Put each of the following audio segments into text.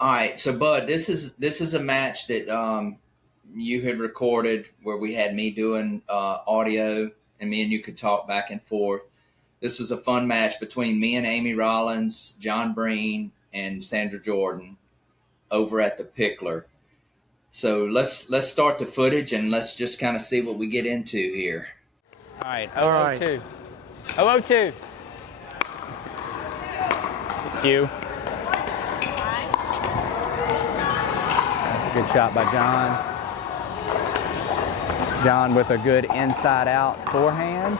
All right, so Bud, this is a match that you had recorded where we had me doing audio, and me and you could talk back and forth. This was a fun match between me and Amy Rollins, John Greene, and Sandra Jordon over at the Picklr. So let's start the footage and let's just kind of see what we get into here. All right, 002. 002. You. Good shot by John. John with a good inside-out forehand.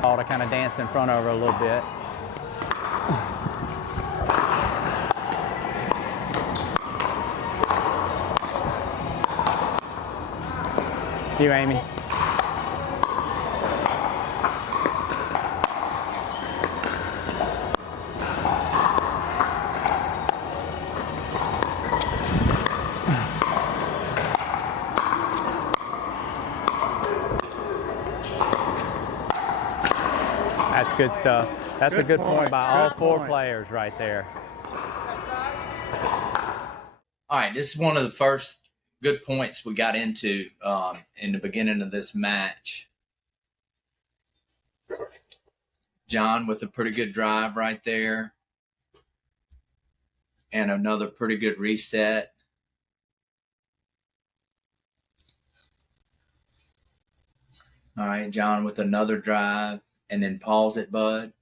Ball to kind of dance in front of her a little bit. You, Amy. That's good stuff. That's a good point by all four players right there. All right, this is one of the first good points we got into in the beginning of this match. John with a pretty good drive right there. And another pretty good reset. All right, John with another drive. And then pause it, Bud.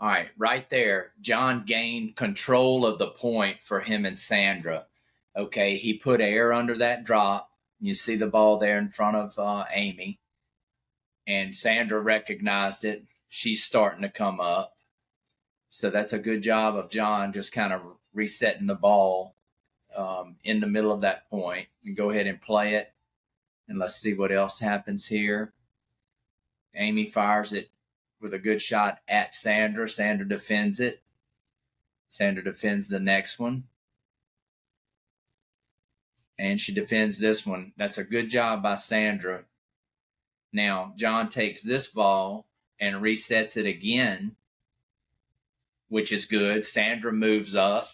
All right, right there, John gained control of the point for him and Sandra. Okay, he put air under that drop. You see the ball there in front of Amy. And Sandra recognized it. She's starting to come up. So that's a good job of John just kind of resetting the ball in the middle of that point. And go ahead and play it. And let's see what else happens here. Amy fires it with a good shot at Sandra. Sandra defends it. Sandra defends the next one. And she defends this one. That's a good job by Sandra. Now, John takes this ball and resets it again, which is good. Sandra moves up.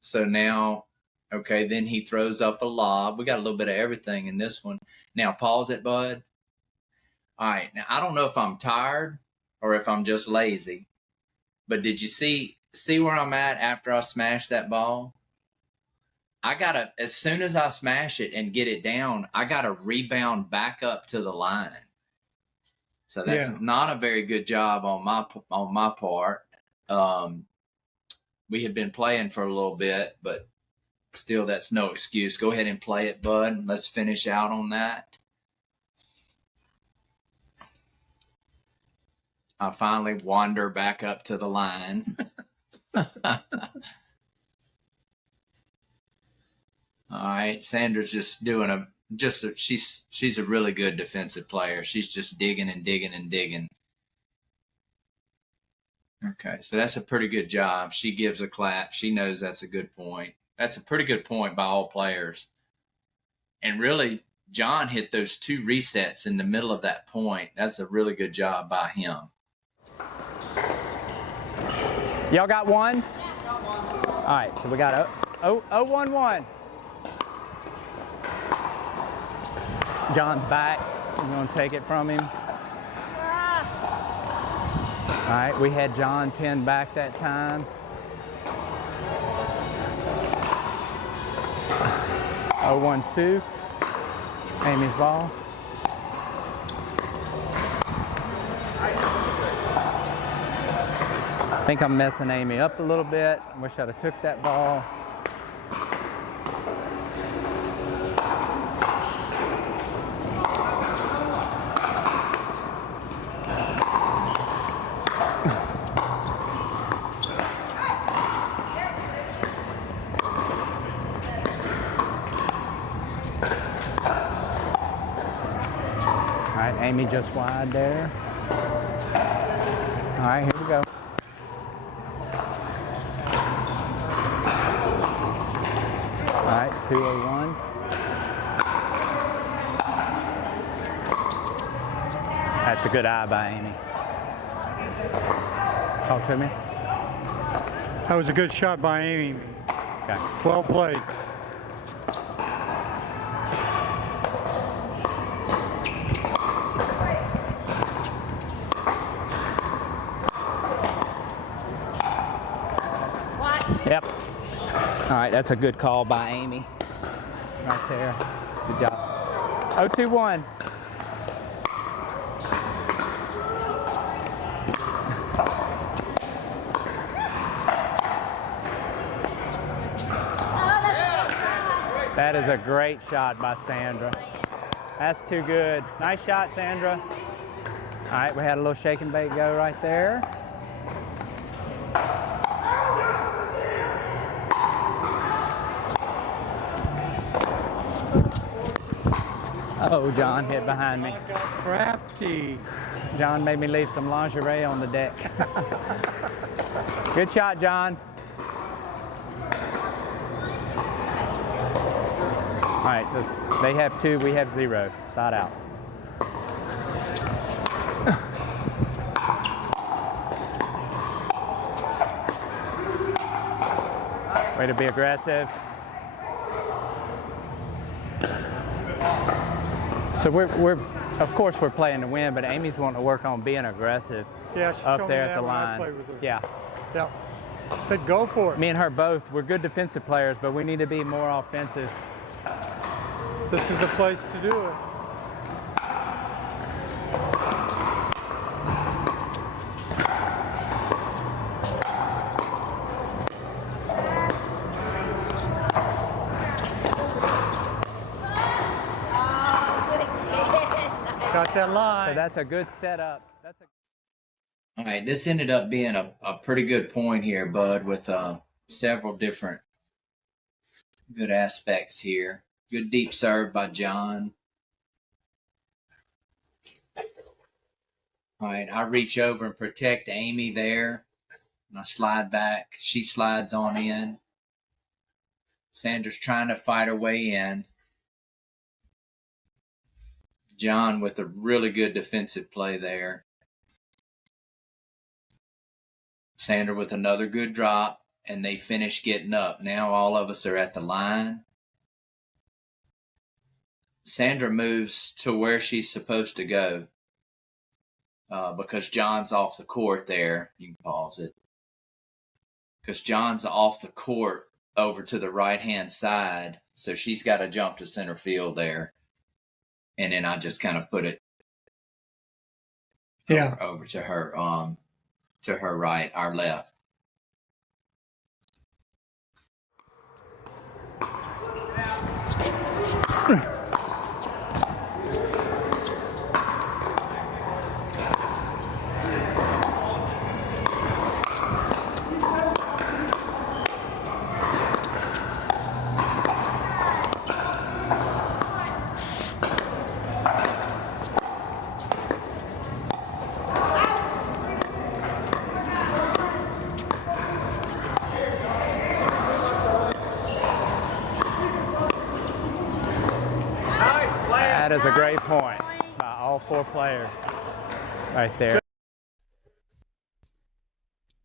So now, okay, then he throws up a lob. We got a little bit of everything in this one. Now, pause it, Bud. All right, now I don't know if I'm tired or if I'm just lazy, but did you see where I'm at after I smashed that ball? I gotta, as soon as I smash it and get it down, I gotta rebound back up to the line. So that's not a very good job on my part. We had been playing for a little bit, but still, that's no excuse. Go ahead and play it, Bud. Let's finish out on that. I finally wander back up to the line. All right, Sandra's just doing she's a really good defensive player. She's just digging and digging and digging. Okay, so that's a pretty good job. She gives a clap. She knows that's a good point. That's a pretty good point by all players. And really, John hit those two resets in the middle of that point. That's a really good job by him. Y'all got one? Yeah, got one. All right, so we got 0-1-1. John's back. I'm going to take it from him. All right, we had John pinned back that time. 0-1-2. Amy's ball. I think I'm messing Amy up a little bit. I wish I'd have took that ball. Amy just wide there. All right, here we go. All right, 201. That's a good eye by Amy. Talk to me. That was a good shot by Amy. Okay. Well played. Yep. All right, that's a good call by Amy. Right there. Good job. 021. That is a great shot by Sandra. That's too good. Nice shot, Sandra. All right, we had a little shake and bake go right there. Oh, John hit behind me. Crafty. John made me leave some lingerie on the deck. Good shot, John. All right, they have 2, we have 0. Side out. Way to be aggressive. So we're of course we're playing to win, but Amy's wanting to work on being aggressive. Yeah, she up told there me at that the when I line. played with her. Yeah. Yeah. Said go for it. Me and her both, we're good defensive players, but we need to be more offensive. This is the place to do it. Got that line. So that's a good setup. All right, this ended up being a pretty good point here, Bud, with several different good aspects here. Good deep serve by John. All right, I reach over and protect Amy there. And I slide back. She slides on in. Sandra's trying to fight her way in. John with a really good defensive play there. Sandra with another good drop, and they finish getting up. Now all of us are at the line. Sandra moves to where she's supposed to go because John's off the court there. You can pause it. Because John's off the court over to the right-hand side, so she's got to jump to center field there. And then I just kind of put it over to her right, our left. That is a great point by all 4 players right there.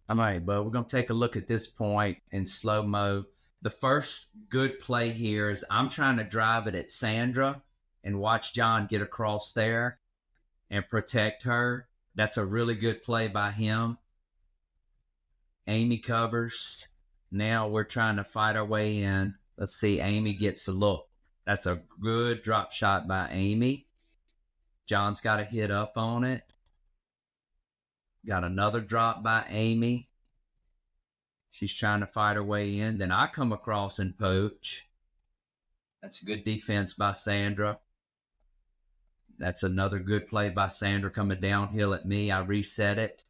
All right, but we're going to take a look at this point in slow-mo. The first good play here is I'm trying to drive it at Sandra and watch John get across there and protect her. That's a really good play by him. Amy covers. Now we're trying to fight our way in. Let's see, Amy gets a look. That's a good drop shot by Amy. John's got a hit up on it. Got another drop by Amy. She's trying to fight her way in. Then I come across and poach. That's a good defense by Sandra. That's another good play by Sandra coming downhill at me. I reset it.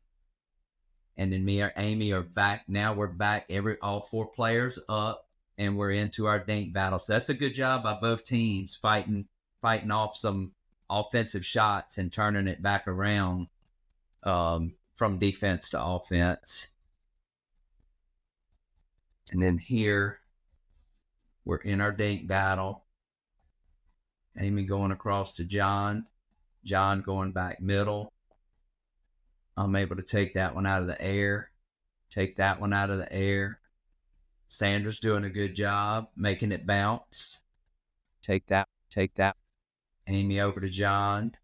And then me or Amy are back. Now we're back. All 4 players up. And we're into our dink battle. So that's a good job by both teams fighting off some offensive shots and turning it back around from defense to offense. And then here, we're in our dink battle. Amy going across to John. John going back middle. I'm able to take that one out of the air. Take that one out of the air. Sandra's doing a good job making it bounce. Take that. Amy over to John.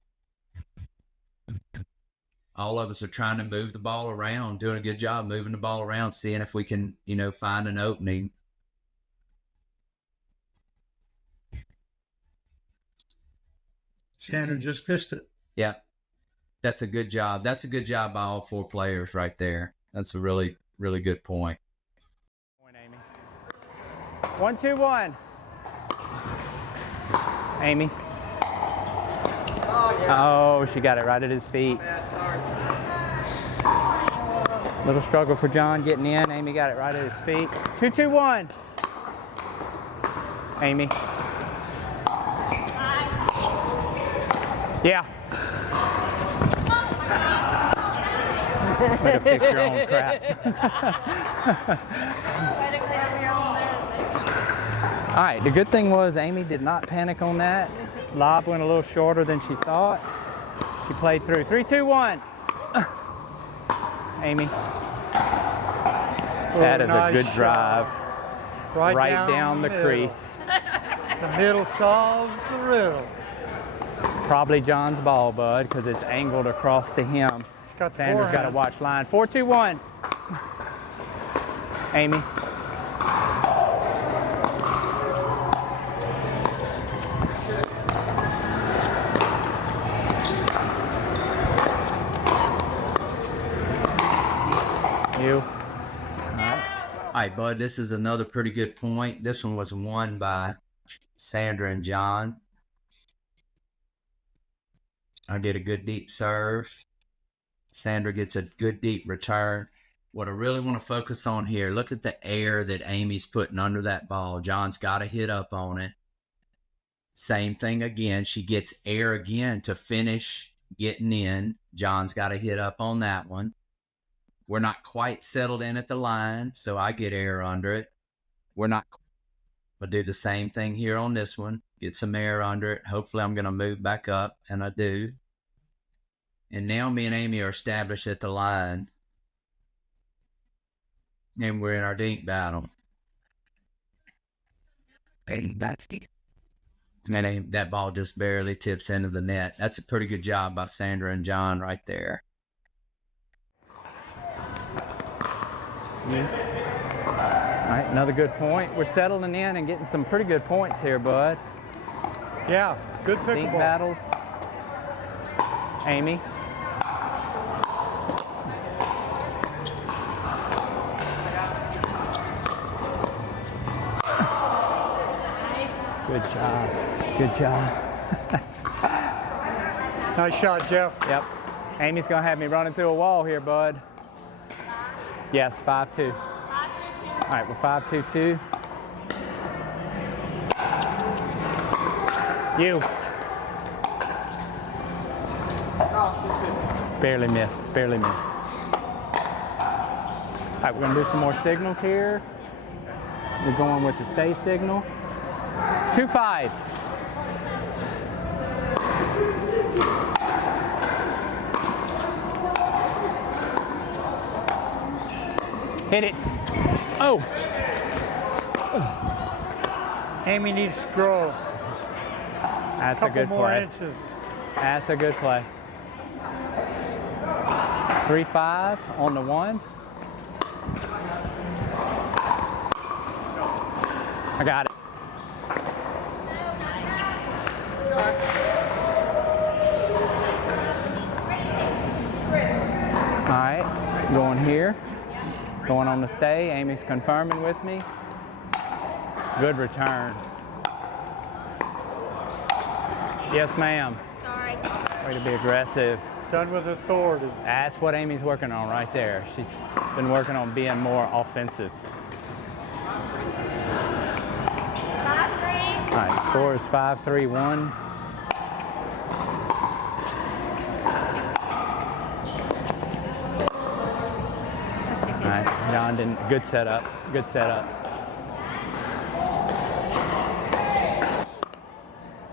All of us are trying to move the ball around, doing a good job moving the ball around, seeing if we can, find an opening. Sandra just missed it. Yeah. That's a good job. That's a good job by all 4 players right there. That's a really, really good point. Point, Amy. 1-2-1. Amy. Oh, she got it right at his feet. Little struggle for John getting in. Amy got it right at his feet. 2-2-1. Amy. Yeah. Better fix your own crap. All right, the good thing was Amy did not panic on that. Lob went a little shorter than she thought. She played through. 3-2-1. Amy. That is a good drive. Right down the crease. The middle solves the riddle. Probably John's ball, bud, because it's angled across to him. Sandra's got to watch line. 4-2-1. Amy. You. All right, bud, this is another pretty good point. This one was won by Sandra and John. I get a good deep serve. Sandra gets a good deep return. What I really want to focus on here, look at the air that Amy's putting under that ball. John's got to hit up on it. Same thing again. She gets air again to finish getting in. John's got to hit up on that one. We're not quite settled in at the line, so I get air under it. I'll do the same thing here on this one. Get some air under it. Hopefully I'm going to move back up, and I do. And now me and Amy are established at the line. And we're in our dink battle. And that ball just barely tips into the net. That's a pretty good job by Sandra and John right there. Yeah. All right, another good point. We're settling in and getting some pretty good points here, bud. Yeah, good pickleball. Dink battles. Amy. Good job. Good job. Nice shot, Jeff. Yep. Amy's going to have me running through a wall here, bud. Yes, 5-2. 5-2-2. All right, we're 5-2-2. You. Barely missed, barely missed. All right, we're going to do some more signals here. We're going with the stay signal. 2-5. Hit it. Oh. Amy needs to grow. That's a good more play. Inches. That's a good play. 3-5 on the one. I got it. All right, going here. Going on the stay. Amy's confirming with me. Good return. Yes, ma'am. Sorry. Way to be aggressive. Done with authority. That's what Amy's working on right there. She's been working on being more offensive. 5-3. All right, score is 5-3-1. John didn't. Good setup. Good setup.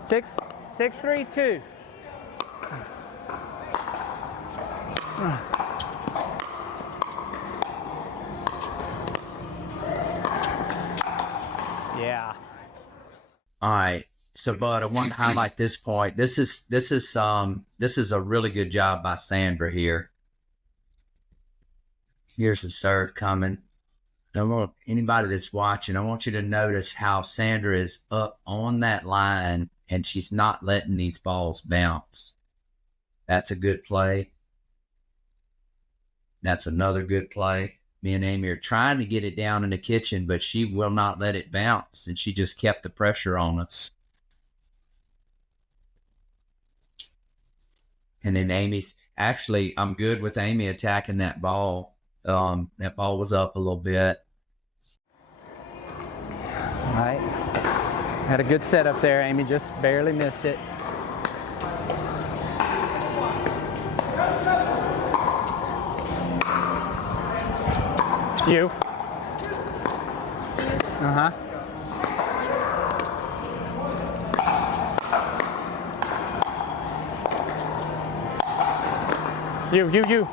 6-3-2. Yeah. All right. So, Bud, I want to highlight this point. This is a really good job by Sandra here. Here's the serve coming. I want anybody that's watching, I want you to notice how Sandra is up on that line and she's not letting these balls bounce. That's a good play. That's another good play. Me and Amy are trying to get it down in the kitchen, but she will not let it bounce, and she just kept the pressure on us. And then actually, I'm good with Amy attacking that ball. That ball was up a little bit. All right. Had a good setup there, Amy. Just barely missed it. You. Uh-huh. You.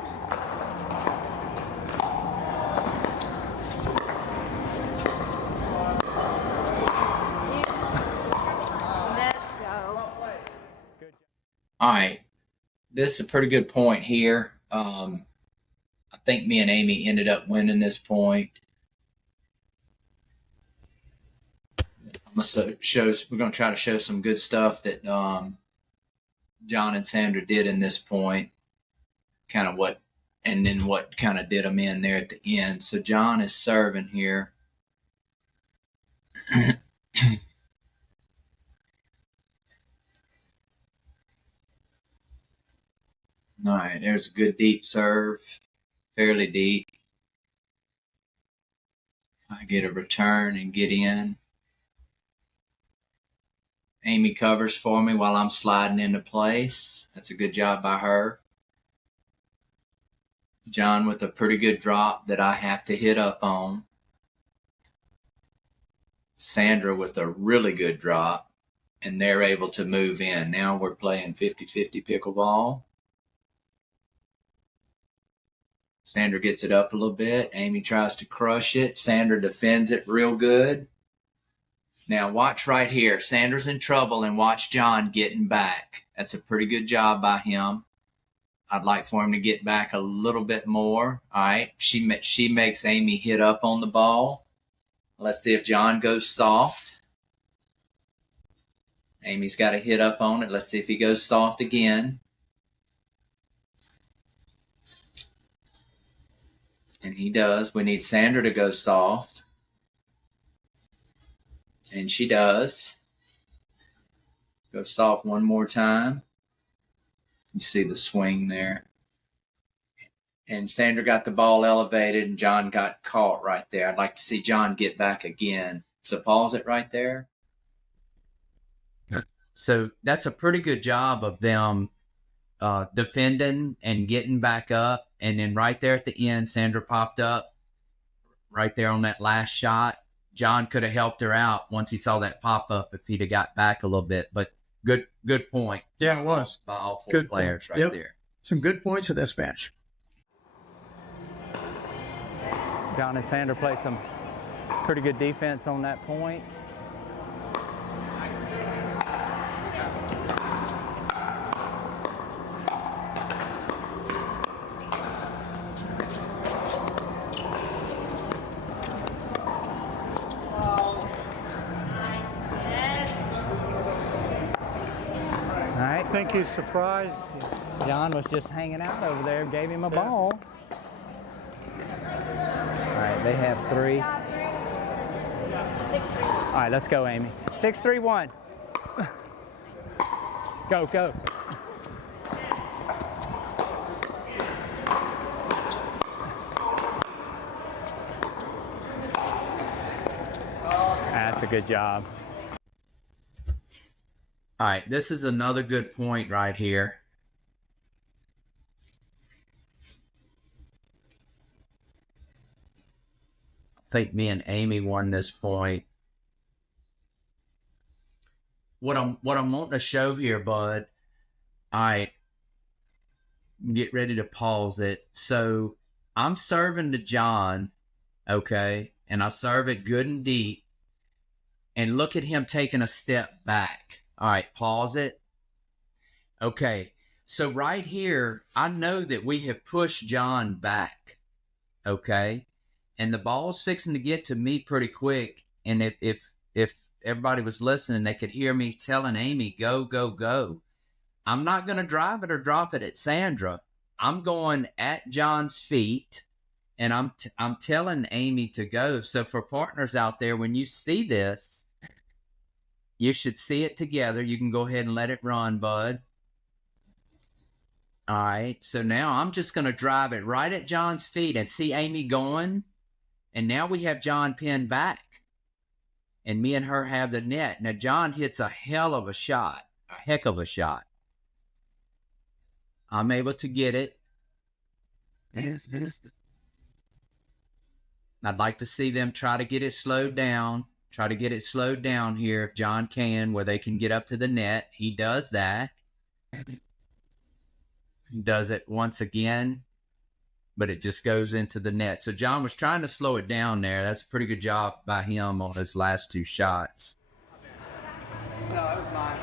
All right, this is a pretty good point here. I think me and Amy ended up winning this point. We're going to try to show some good stuff that John and Sandra did in this point, kind of what kind of did them in there at the end. So John is serving here. All right, there's a good deep serve, fairly deep. I get a return and get in. Amy covers for me while I'm sliding into place. That's a good job by her. John with a pretty good drop that I have to hit up on. Sandra with a really good drop, and they're able to move in. Now we're playing 50-50 pickleball. Sandra gets it up a little bit. Amy tries to crush it. Sandra defends it real good. Now watch right here. Sandra's in trouble, and watch John getting back. That's a pretty good job by him. I'd like for him to get back a little bit more. All right. She makes Amy hit up on the ball. Let's see if John goes soft. Amy's got to hit up on it. Let's see if he goes soft again. And he does. We need Sandra to go soft. And she does. Go soft one more time. You see the swing there. And Sandra got the ball elevated, and John got caught right there. I'd like to see John get back again. So pause it right there. So that's a pretty good job of them defending and getting back up. And then right there at the end, Sandra popped up right there on that last shot. John could have helped her out once he saw that pop up if he'd have got back a little bit. But good point. Yeah, it was. By all four Good players point. right Yep. there. Some good points in this match. John and Sandra played some pretty good defense on that point. I think he's surprised. John was just hanging out over there, gave him a ball. All right, they have 3. 6-3. All right, let's go, Amy. 6-3-1. Go. That's a good job. All right, this is another good point right here. think me and Amy won this point. What I'm wanting to show here, bud. All right, get ready to pause it. So I'm serving to John, okay, and I serve it good and deep. And look at him taking a step back. All right, pause it. Okay, so right here, I know that we have pushed John back, okay, and the ball's fixing to get to me pretty quick. And if everybody was listening, they could hear me telling Amy, go, go, go. I'm not going to drive it or drop it at Sandra. I'm going at John's feet, and I'm telling Amy to go. So for partners out there, when you see this, you should see it together. You can go ahead and let it run, bud. All right, so now I'm just going to drive it right at John's feet and see Amy going. And now we have John pinned back. And me and her have the net. Now, John hits a hell of a shot, a heck of a shot. I'm able to get it. I'd like to see them try to get it slowed down. Try to get it slowed down here if John can, where they can get up to the net. He does that. He does it once again, but it just goes into the net. So John was trying to slow it down there. That's a pretty good job by him on his last two shots. No, that was mine.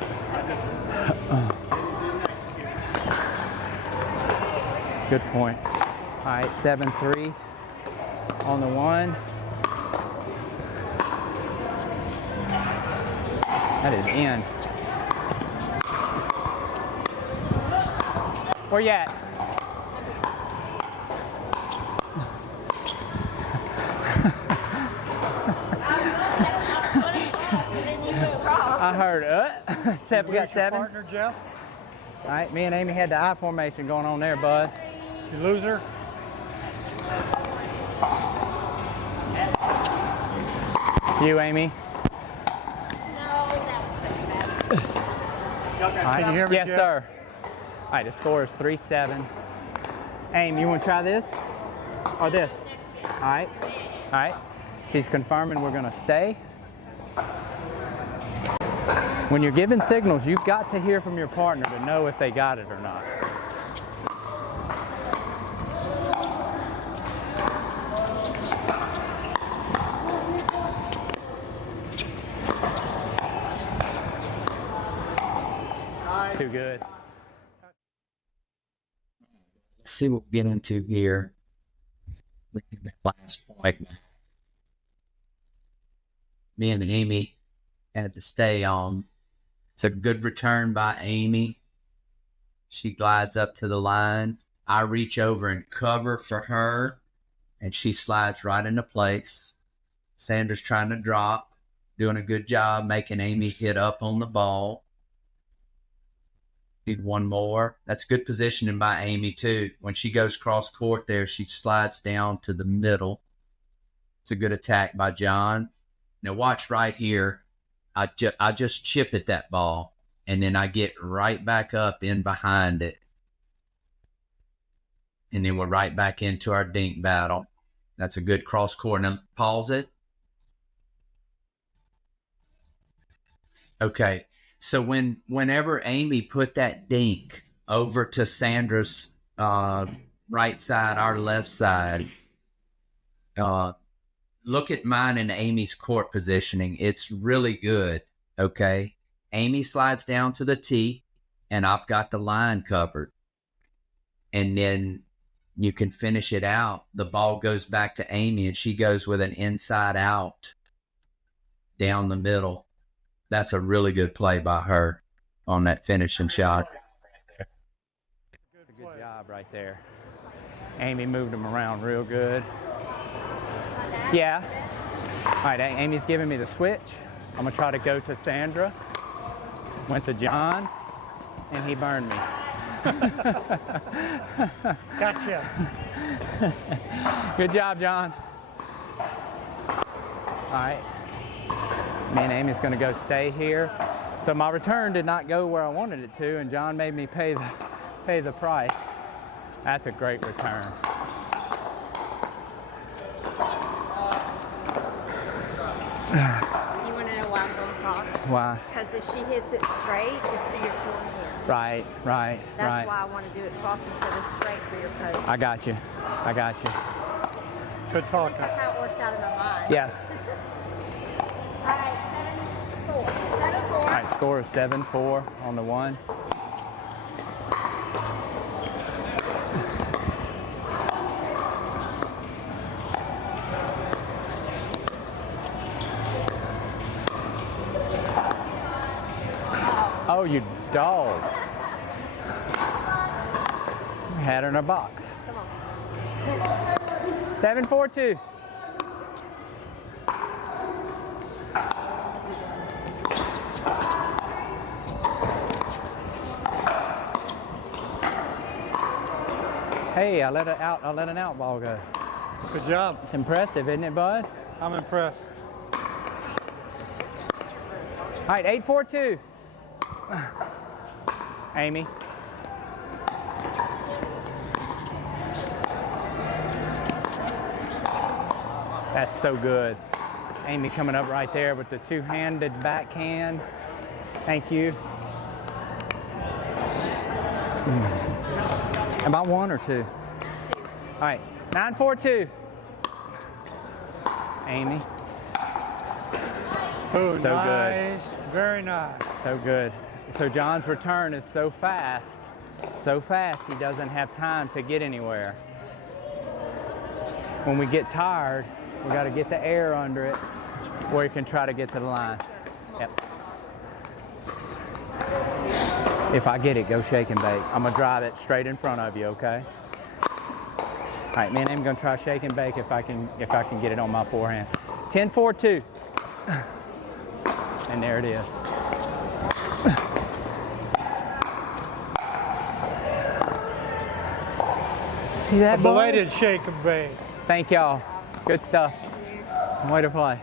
Good point. All right, 7-3 on the one. That is in. Where you at? I heard it. We got 7. Partner, Jeff? All right, me and Amy had the I formation going on there, bud. You loser? You, Amy? All right, can you hear me, Yes, Jeff? sir. All right, the score is 3-7. Aim, you want to try this or this? All right. All right. She's confirming we're going to stay. When you're giving signals, you've got to hear from your partner to know if they got it or not. It's too good. Let's see what we get into here. Look at that last point. Me and Amy had to stay on. It's a good return by Amy. She glides up to the line. I reach over and cover for her, and she slides right into place. Sandra's trying to drop, doing a good job making Amy hit up on the ball. Need one more. That's good positioning by Amy, too. When she goes cross court there, she slides down to the middle. It's a good attack by John. Now watch right here. I just chip at that ball, and then I get right back up in behind it. And then we're right back into our dink battle. That's a good cross court. Now pause it. Okay. So whenever Amy put that dink over to Sandra's right side, our left side, look at mine and Amy's court positioning. It's really good, okay? Amy slides down to the tee, and I've got the line covered. And then you can finish it out. The ball goes back to Amy, and she goes with an inside out down the middle. That's a really good play by her on that finishing shot. It's a good job right there. Amy moved him around real good. Yeah. All right, Amy's giving me the switch. I'm going to try to go to Sandra. Went to John, and he burned me. Gotcha. Good job, John. All right. Me and Amy's going to go stay here. So my return did not go where I wanted it to, and John made me pay the price. That's a great return. You want to know why I'm going cross? Why? Because if she hits it straight, it's to your forehand. Right, right, That's right. why I want to do it cross instead of straight for your post. I got you. I got you. Good At talking. least that's how it works out in my mind. Yes. All right, 7-4. 7-4. All right, score is 7-4 on the one. Oh, you dog. We had her in a box. Come on. 7-4-2. Hey, I let an out ball go. Good job. It's impressive, isn't it, bud? I'm impressed. All right, 8-4-2. Amy. That's so good. Amy coming up right there with the two-handed backhand. Thank you. About one or two? All right, 9-4-2. Amy. Oh, So nice. Very nice. So good. So John's return is so fast he doesn't have time to get anywhere. When we get tired, we got to get the air under it where he can try to get to the line. Yep. If I get it, go shake and bake. I'm gonna drive it straight in front of you, okay? All right, man, I'm gonna try shake and bake if I can get it on my forehand. 10-4-2. And there it is. See that, A boy? belated shake and bake. Thank y'all. Good stuff. Way to play.